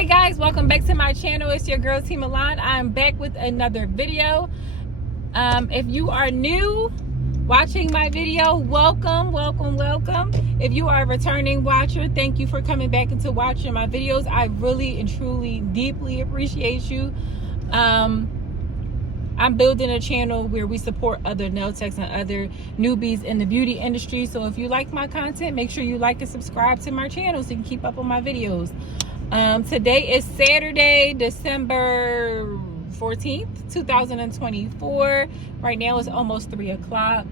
Hey guys, welcome back to my channel. It's your girl T Milan. I'm back with another video. If you are new watching my video, welcome. If you are a returning watcher, thank you for coming back into watching my videos. I really and truly deeply appreciate you. I'm building a channel where we support other nail techs and other newbies in the beauty industry. So if you like my content, make sure you like and subscribe to my channel so you can keep up on my videos. Today is Saturday, December 14th, 2024. Right now it's almost 3 o'clock.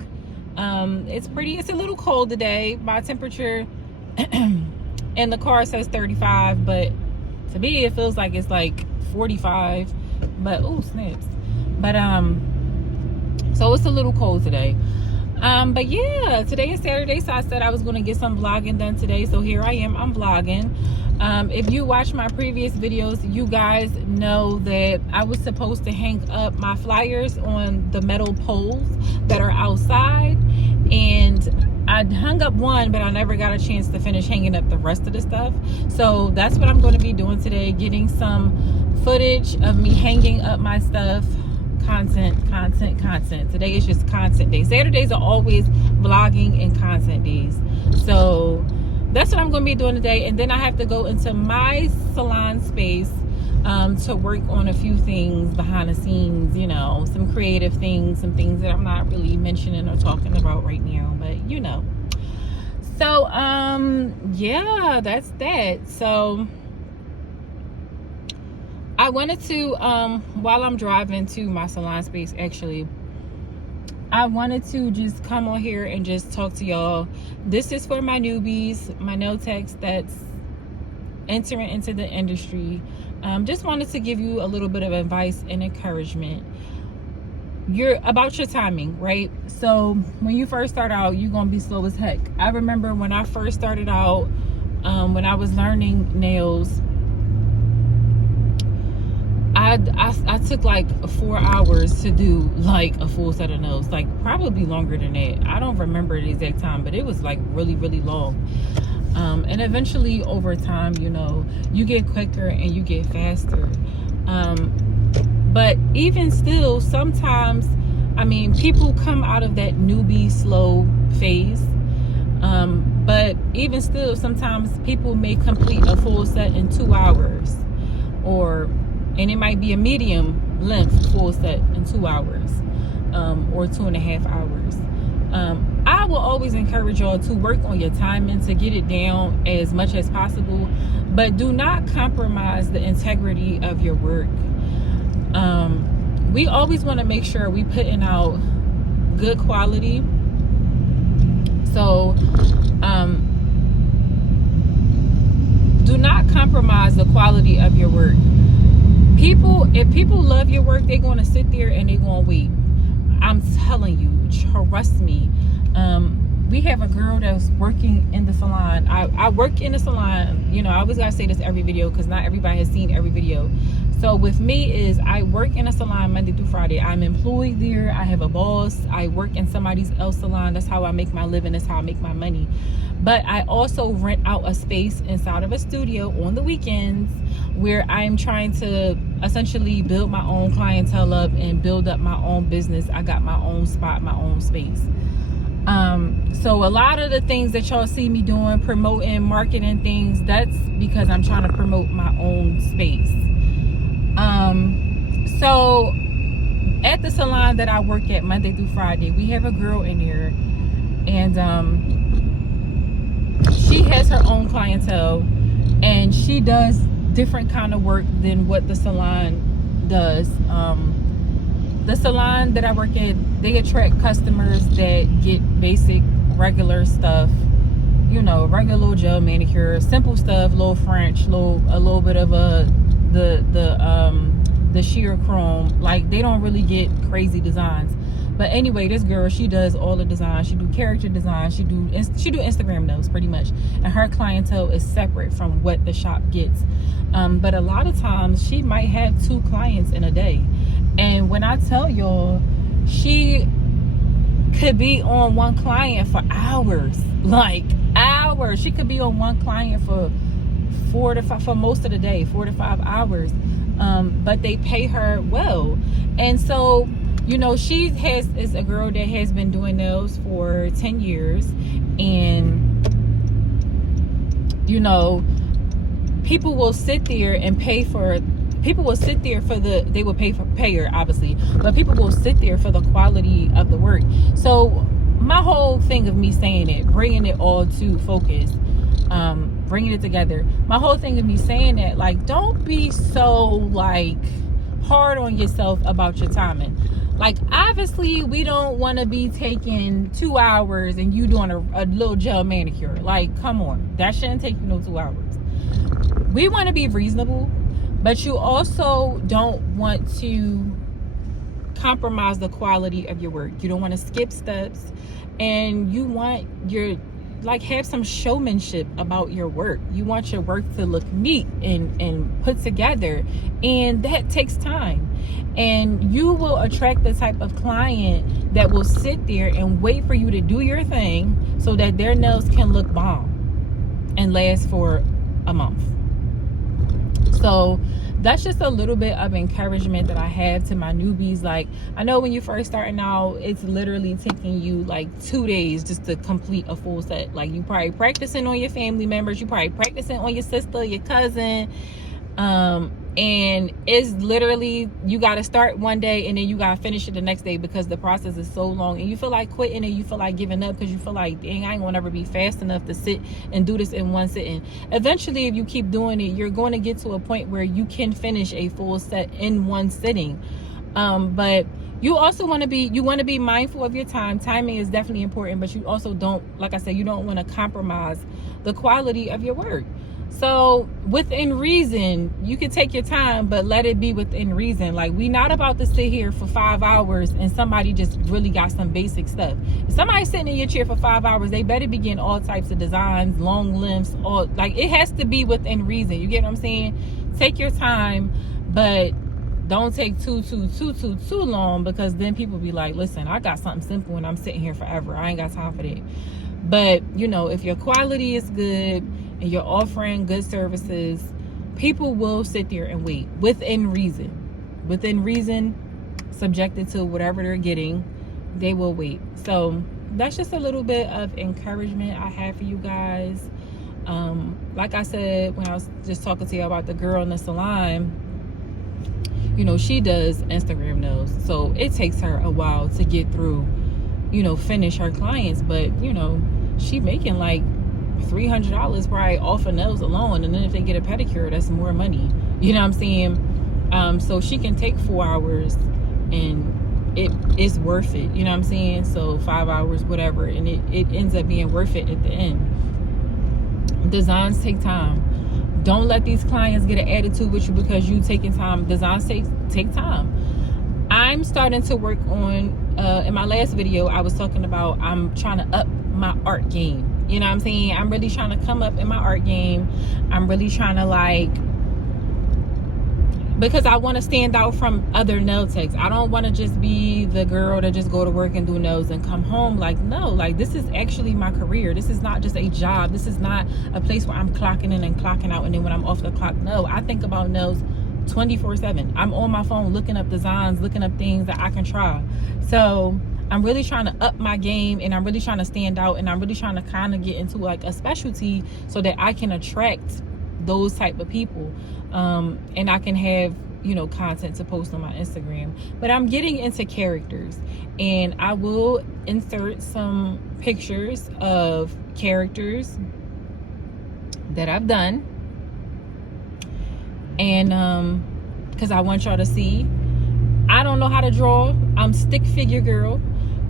It's a little cold today. My temperature in the car says 35, but to me it feels like it's like 45. But oh snaps. But so it's a little cold today. But yeah, today is Saturday, so I said I was going to get some vlogging done today, so here I am. I'm vlogging. If you watch my previous videos, you guys know that I was supposed to hang up my flyers on the metal poles that are outside, and I hung up one, but I never got a chance to finish hanging up the rest of the stuff. So that's what I'm going to be doing today, getting some footage of me hanging up my stuff. Content. Today is just content day. Saturdays are always vlogging and content days. So that's what I'm going to be doing today. And then I have to go into my salon space to work on a few things behind the scenes, you know, some creative things, some things that I'm not really mentioning or talking about right now, but you know. So yeah, that's that. So I wanted to, while I'm driving to my salon space, actually, I wanted to just come on here and just talk to y'all. This is for my newbies, my nail techs that's entering into the industry. Just wanted to give you a little bit of advice and encouragement. About your timing, right? So when you first start out, you're going to be slow as heck. I remember when I first started out, when I was learning nails, I took like 4 hours to do like a full set of nails, like probably longer than that. I don't remember the exact time, but it was like really long. And eventually over time, you know, you get quicker and you get faster. But even still, sometimes, I mean, people come out of that newbie slow phase. But even still, sometimes people may complete a full set in 2 hours, and it might be a medium length full set in 2 hours, or 2.5 hours. I will always encourage y'all to work on your timing, to get it down as much as possible, but do not compromise the integrity of your work. We always want to make sure we putting out good quality. So do not compromise the quality of your work. If people love your work, they're going to sit there and they're going to wait. I'm telling you, trust me. We have a girl that's working in the salon. I work in the salon. You know, I always got to say this every video because not everybody has seen every video. So with me is I work in a salon Monday through Friday. I'm employed there. I have a boss. I work in somebody else's salon. That's how I make my living. That's how I make my money. But I also rent out a space inside of a studio on the weekends where I'm trying to essentially build my own clientele up and build up my own business. I got my own spot, my own space. So a lot of the things that y'all see me doing, promoting, marketing things, that's because I'm trying to promote my own space. So at the salon that I work at Monday through Friday, we have a girl in there, and she has her own clientele, and she does different kind of work than what the salon does. The salon that I work at, they attract customers that get basic regular stuff, you know, regular little gel manicure, simple stuff, little French, a little bit of the sheer chrome. Like, they don't really get crazy designs. But anyway, this girl, she does all the designs. She do character design. She do Instagram nails pretty much. And her clientele is separate from what the shop gets. But a lot of times she might have 2 clients in a day. And when I tell y'all, she could be on one client for hours, like hours. She could be on one client for for most of the day, 4 to 5 hours. But they pay her well. And so, you know, is a girl that has been doing nails for 10 years. And, you know, people will sit there and pay her, obviously, but people will sit there for the quality of the work. So my whole thing of me saying it, bringing it all to focus, bringing it together, my whole thing of me saying that, like, don't be so, like, hard on yourself about your timing. Like, obviously, we don't want to be taking 2 hours and you doing a little gel manicure. Like, come on. That shouldn't take you no 2 hours. We want to be reasonable, but you also don't want to compromise the quality of your work. You don't want to skip steps, and you want have some showmanship about your work. You want your work to look neat and put together, and that takes time. And you will attract the type of client that will sit there and wait for you to do your thing so that their nails can look bomb and last for a month. So that's just a little bit of encouragement that I have to my newbies. Like, I know when you're first starting out, it's literally taking you like 2 days just to complete a full set. Like, you probably practicing on your family members, you probably practicing on your sister, your cousin, and it's literally, you got to start one day and then you got to finish it the next day because the process is so long, and you feel like quitting and you feel like giving up because you feel like, dang, I ain't gonna never be fast enough to sit and do this in one sitting. Eventually, if you keep doing it, you're going to get to a point where you can finish a full set in one sitting. But you also want to be mindful of your time. Timing is definitely important, but you also don't, like I said, you don't want to compromise the quality of your work. So within reason, you can take your time, but let it be within reason. Like, we not about to sit here for 5 hours and somebody just really got some basic stuff. If somebody's sitting in your chair for 5 hours, they better be getting all types of designs, long lengths, all, like, it has to be within reason. You get what I'm saying? Take your time, but don't take too long, because then people be like, listen, I got something simple and I'm sitting here forever. I ain't got time for that. But, you know, if your quality is good and you're offering good services, people will sit there and wait within reason. Within reason, subjected to whatever they're getting, they will wait. So that's just a little bit of encouragement I have for you guys. Like I said when I was just talking to you about the girl in the salon, you know, she does Instagram nails, so it takes her a while to get through, you know, finish her clients. But, you know, she making like $300 probably off of nails alone, and then if they get a pedicure, that's more money. You know what I'm saying? So she can take 4 hours and it is worth it. You know what I'm saying? So 5 hours, whatever, and it ends up being worth it at the end. Designs take time. Don't let these clients get an attitude with you because you taking time. Designs take time. I'm starting to work on, in my last video, I was talking about I'm trying to up my art game. You know what I'm saying? I'm really trying to come up in my art game. I'm really trying to, like, because I want to stand out from other nail techs. I don't want to just be the girl that just go to work and do nails and come home. Like, no, like, this is actually my career. This is not just a job. This is not a place where I'm clocking in and clocking out and then when I'm off the clock. No, I think about nails 24/7. I'm on my phone looking up designs, looking up things that I can try. So I'm really trying to up my game, and I'm really trying to stand out, and I'm really trying to kind of get into like a specialty so that I can attract those type of people, and I can have, you know, content to post on my Instagram. But I'm getting into characters, and I will insert some pictures of characters that I've done, and because I want y'all to see. I don't know how to draw. I'm stick figure girl,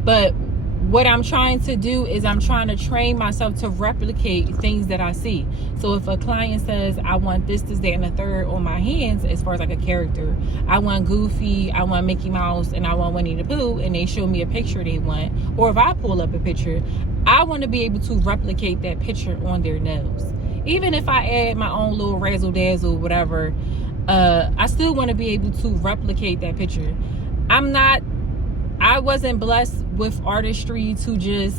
but what I'm trying to do is I'm trying to train myself to replicate things that I see. So if a client says, I want this, that, and the third on my hands, as far as like a character, I want Goofy, I want Mickey Mouse, and I want Winnie the Pooh, and they show me a picture they want, or if I pull up a picture, I want to be able to replicate that picture on their nails. Even if I add my own little razzle dazzle, whatever, I still want to be able to replicate that picture. I wasn't blessed with artistry to just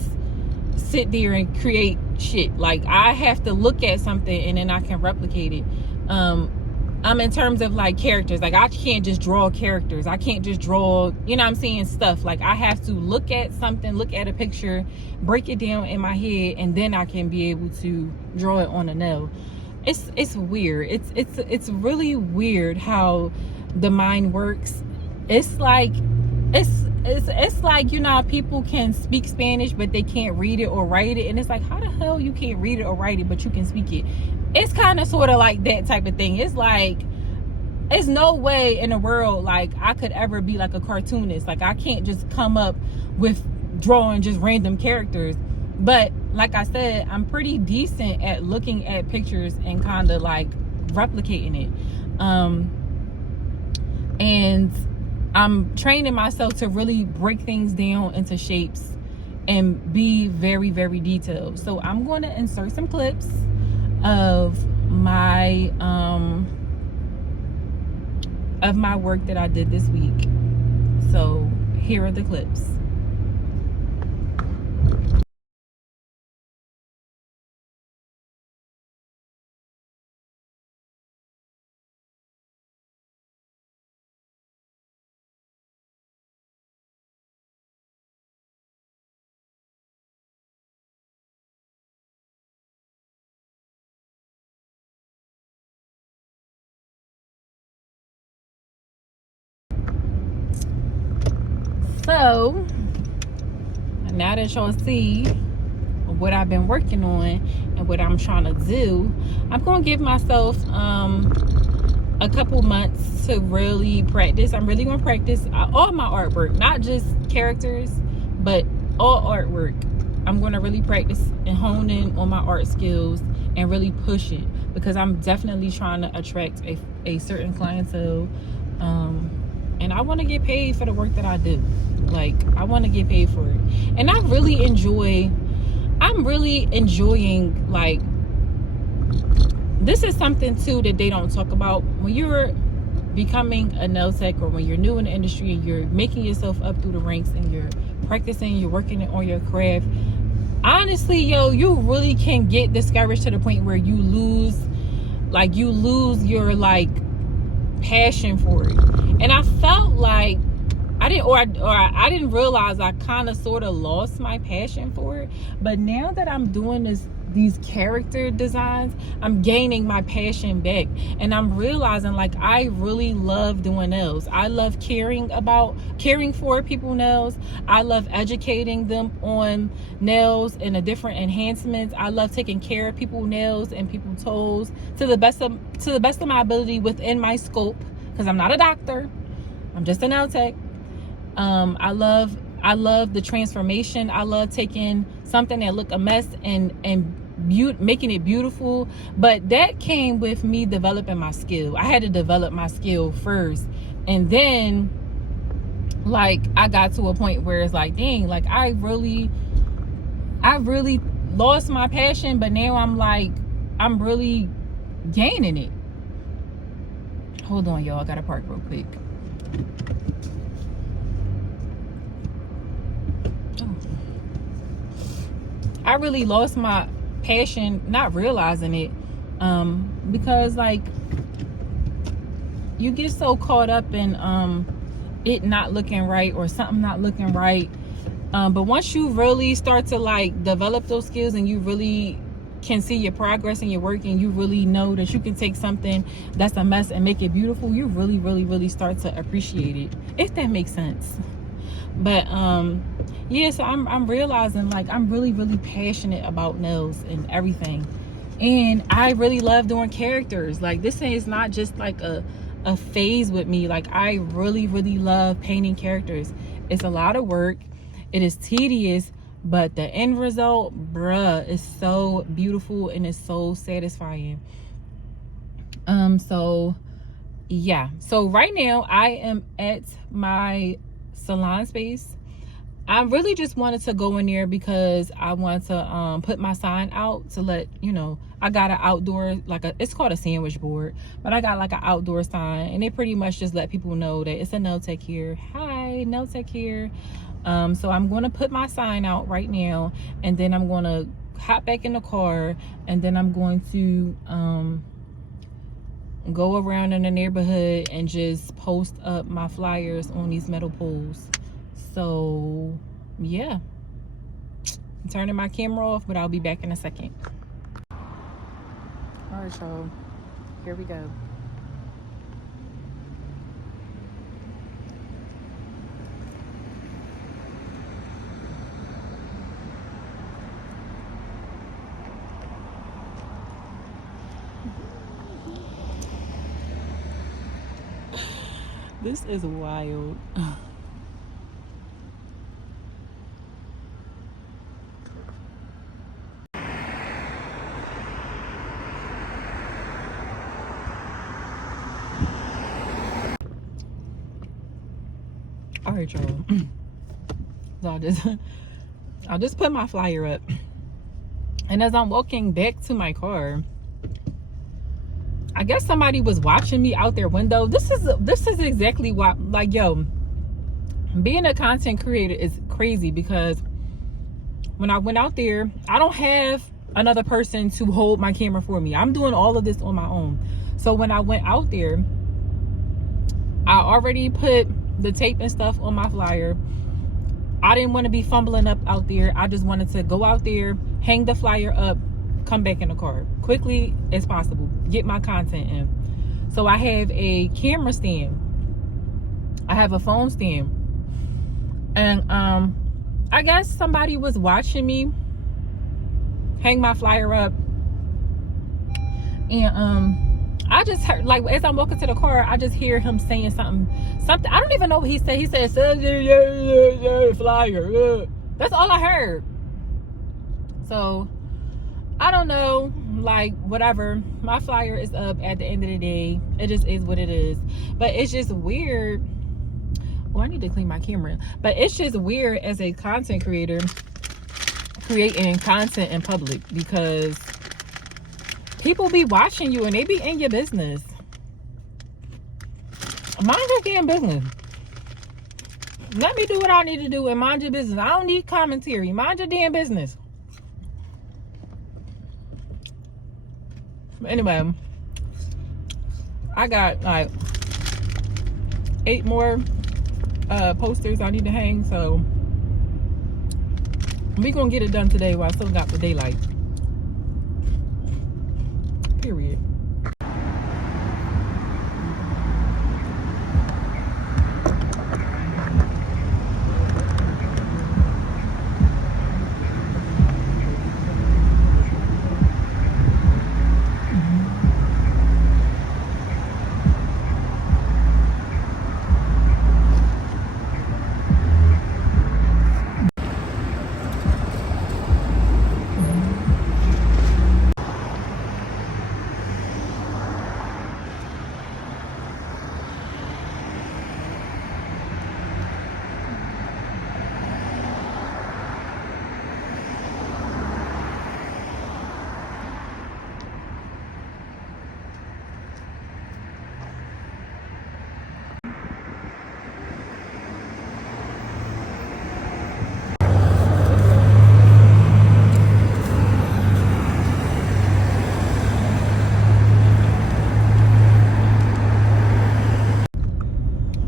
sit there and create shit. Like, I have to look at something and then I can replicate it. In terms of like characters, like I can't just draw characters. I can't just draw, you know what I'm saying, stuff. Like, I have to look at something, look at a picture, break it down in my head, and then I can be able to draw it on a nail. It's weird. It's really weird how the mind works. It's like it's like, you know, people can speak Spanish but they can't read it or write it, and it's like, how the hell you can't read it or write it but you can speak it? It's kind of sort of like that type of thing. It's like, there's no way in the world like I could ever be like a cartoonist. Like, I can't just come up with drawing just random characters. But like I said, I'm pretty decent at looking at pictures and kind of like replicating it. And I'm training myself to really break things down into shapes and be very, very detailed. So I'm going to insert some clips of my work that I did this week. So here are the clips. So now that y'all see what I've been working on and what I'm trying to do, I'm gonna give myself a couple months to really practice. I'm really gonna practice all my artwork, not just characters, but all artwork. I'm gonna really practice and hone in on my art skills and really push it, because I'm definitely trying to attract a certain clientele. And I want to get paid for the work that I do. Like, I want to get paid for it. And I'm really enjoying, like, this is something too that they don't talk about. When you're becoming a nail tech, or when you're new in the industry and you're making yourself up through the ranks and you're practicing, you're working on your craft, honestly, you really can get discouraged to the point where you lose your like passion for it. And I felt like I didn't realize I kind of sort of lost my passion for it. But now that I'm doing these character designs, I'm gaining my passion back, and I'm realizing like I really love doing nails. I love caring for people's nails. I love educating them on nails and the different enhancements. I love taking care of people's nails and people's toes to the best of my ability within my scope, because I'm not a doctor. I'm just a nail tech. I love the transformation. I love taking something that look a mess and making it beautiful. But that came with me developing my skill. I had to develop my skill first, and then like I got to a point where it's like, dang, like I really lost my passion, but now I'm really gaining it. Hold on, y'all, I gotta park real quick. I really lost my passion, not realizing it, because like you get so caught up in it not looking right or something not looking right, but once you really start to like develop those skills and you really can see your progress in your work, and you really know that you can take something that's a mess and make it beautiful, you really start to appreciate it, if that makes sense. But yeah, so I'm realizing like I'm really passionate about nails and everything, and I really love doing characters. Like, this is not just like a phase with me. Like, I really love painting characters. It's a lot of work, it is tedious, but the end result, bruh, is so beautiful and it's so satisfying. So yeah, so right now I am at my salon space. I really just wanted to go in there because I want to put my sign out to let you know I got an outdoor, it's called a sandwich board, but I got like an outdoor sign, and it pretty much just let people know that it's a nail tech here. Hi, nail tech here. So I'm going to put my sign out right now, and then I'm going to hop back in the car, and then I'm going to go around in the neighborhood and just post up my flyers on these metal poles. So yeah, I'm turning my camera off, but I'll be back in a second. All right, y'all, here we go. This is wild. All right, y'all. So I'll just put my flyer up, and as I'm walking back to my car, I guess somebody was watching me out their window. This is exactly what, like, yo, being a content creator is crazy, because when I went out there, I don't have another person to hold my camera for me. I'm doing all of this on my own. So when I went out there, I already put the tape and stuff on my flyer. I didn't want to be fumbling up out there. I just wanted to go out there, hang the flyer up, come back in the car quickly as possible, get my content in. So I have a camera stand, I have a phone stand, and I guess somebody was watching me hang my flyer up, and I just heard, like, as I'm walking to the car, I just hear him saying something. I don't even know what he said. He said flyer. That's all I heard. So I don't know, like, whatever. My flyer is up at the end of the day. It just is what it is. But it's just weird. Oh, I need to clean my camera. But it's just weird as a content creator creating content in public, because people be watching you and they be in your business. Mind your damn business. Let me do what I need to do and mind your business. I don't need commentary. Mind your damn business. But anyway, I got like 8 more posters I need to hang, so we gonna get it done today while I still got the daylight. Period.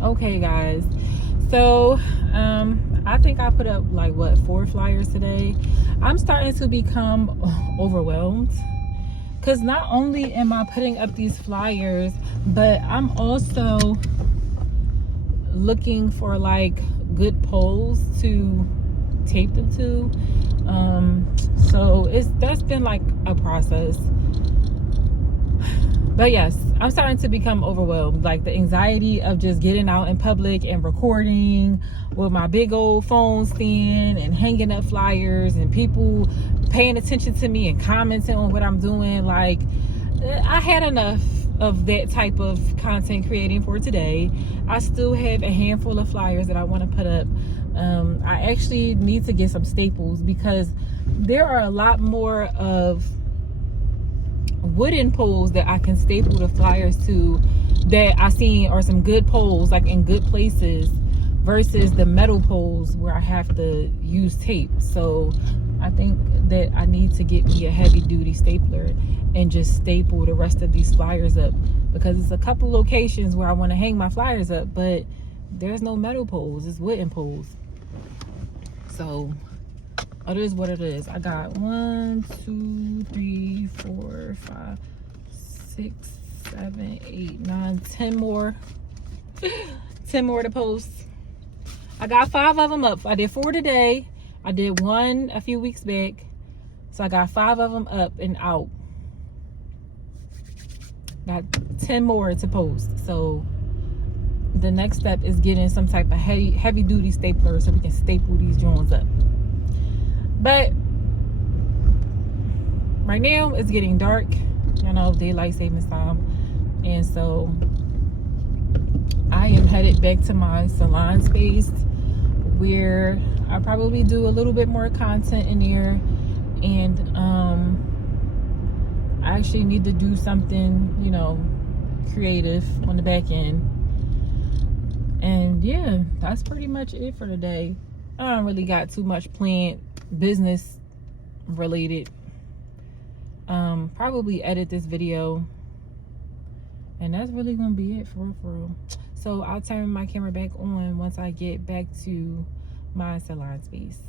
Okay, guys, so I think I put up like 4 flyers today. I'm starting to become overwhelmed, because not only am I putting up these flyers, but I'm also looking for like good poles to tape them to. So that's been like a process. But yes, I'm starting to become overwhelmed. Like the anxiety of just getting out in public and recording with my big old phone stand and hanging up flyers and people paying attention to me and commenting on what I'm doing. Like, I had enough of that type of content creating for today. I still have a handful of flyers that I want to put up. I actually need to get some staples, because there are a lot more of wooden poles that I can staple the flyers to that I seen are some good poles, like in good places, versus the metal poles where I have to use tape. So I think that I need to get me a heavy duty stapler and just staple the rest of these flyers up, because it's a couple locations where I want to hang my flyers up, but there's no metal poles, it's wooden poles. So it is what it is. I got 1, 2, 3, 4, 5, 6, 7, 8, 9, 10 more 10 more to post. I got 5 of them up. I did 4 today. I did 1 a few weeks back. So I got 5 of them up and out. Got 10 more to post. So the next step is getting some type of heavy duty stapler so we can staple these joints up. But right now it's getting dark, you know, daylight savings time, and so I am headed back to my salon space where I probably do a little bit more content in there, and I actually need to do something, you know, creative on the back end. And yeah, that's pretty much it for today. I don't really got too much planned business related. Probably edit this video, and that's really gonna be it for real. So I'll turn my camera back on once I get back to my salon space.